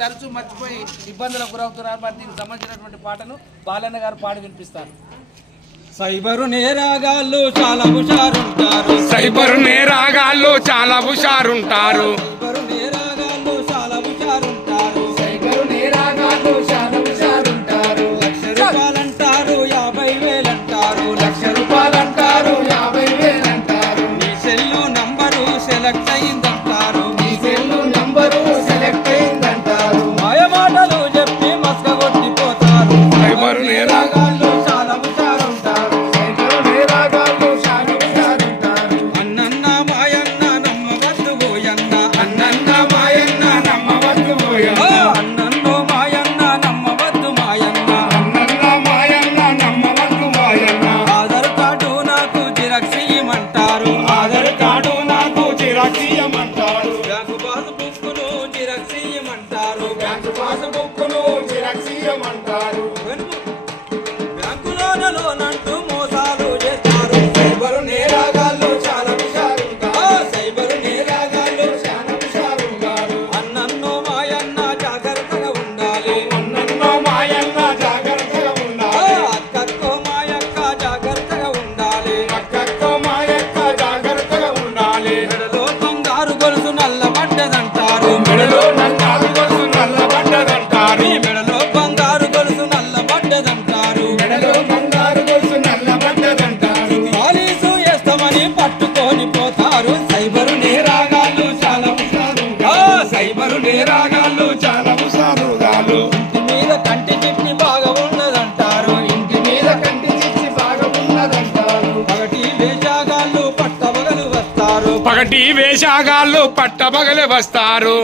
తరచూ మర్చిపోయి ఇబ్బందులకు గురవుతున్నారు. మరి దీనికి సంబంధించినటువంటి పాటను బాలన్న గారు పాడి వినిపిస్తారు. సైబరు నేరాగాళ్ళు చాలా హుషారుంటారు, సైబరు నేరాగాళ్ళు చాలా హుషారుంటారు, సైబరు నేరాగాళ్ళు చాలా హుషారుంటారు, సైబరు నేరాగాళ్ళు చాలా హుషారుంటారు. లక్ష రూపాయలు అంటారు, 50,000 అంటారు, రూపాయలు అంటారు, 50,000 అంటారు. మీ సెల్లు నంబరు సెలెక్ట్ అయిందంటారు, మీ సెల్లు నంబరు సెలెక్ట్ అయిందంటారు. మాయ మాటలు చెప్పి మస్క కొట్టిపోతారు. సైబరు నేరాగాళ్ళు చాలా హుషారుంటారు, సైబరు నేరాగాళ్ళు చాలా హుషారుంటారు. అన్నన్న మాయన్న నమ్మవద్దు పోయన్న, అన్నన్న మాయన్న నమ్మవద్దు పోయన్న, అన్నన్నో మాయన్న నమ్మవద్దు మాయన్న, అన్నన్న మాయన్న నమ్మవద్దు మాయన్న, ఆధార్ కార్డు నాకు జిరాక్స్ ఇయ్యమంటారు, ఆధార్ కార్డు నాకు జిరాక్స్ ఇయ్యమంటారు, బ్యాంకు పాస్ బుక్కును జిరాక్స్ ఇయ్యమంటారు, బ్యాంకు పాస్బుక్ను జిరాక్స్ ఇయ్యమంటారు. బ్యాంకులోనంటూ మోసాలు చేస్తారు. సైబరు నేరాగాళ్ళు చాలా హుషారుంటారు, సైబరు నేరాగాళ్ళు చాలా హుషారుంటారు. అన్నన్నో మాయన్న జాగ్రత్తగా ఉండాలి, అన్నన్నో మాయన్న జాగ్రత్తగా ఉండాలి, అక్కక్కో మాయక్క జాగ్రత్తగా ఉండాలి, అక్కక్కో మాయక్క జాగ్రత్తగా ఉండాలి. మెడలో బంగారు గొలుసు నల్లబడ్డదంటారు, మెడలో నల్లారు గొలుసు నల్లబడ్డదంటారు, మీ మెడలో బంగారు గొలుసు నల్లబడ్డదంటారు, మెడలో బంగారు గొలుసు నల్లబడ్డదంటారు. పాలీసు వేస్తామని పట్టుకొని పోతారు. సైబరు నేరాగాళ్ళు చాలా హుషారుంటారు, సైబరు నేరాగాళ్ళు చాలా హుషారుగాళ్ళు, ఇంటి మీద కంటి చిట్టి బాగా ఉన్నదంటారు, ఇంటి మీద కంటి తీసి బాగా ఉన్నదంటారు. పగటి వేషాగాళ్ళు పట్టబగలు వస్తారు, పగటి వేషాగాళ్ళు పట్టబగలు వస్తారు,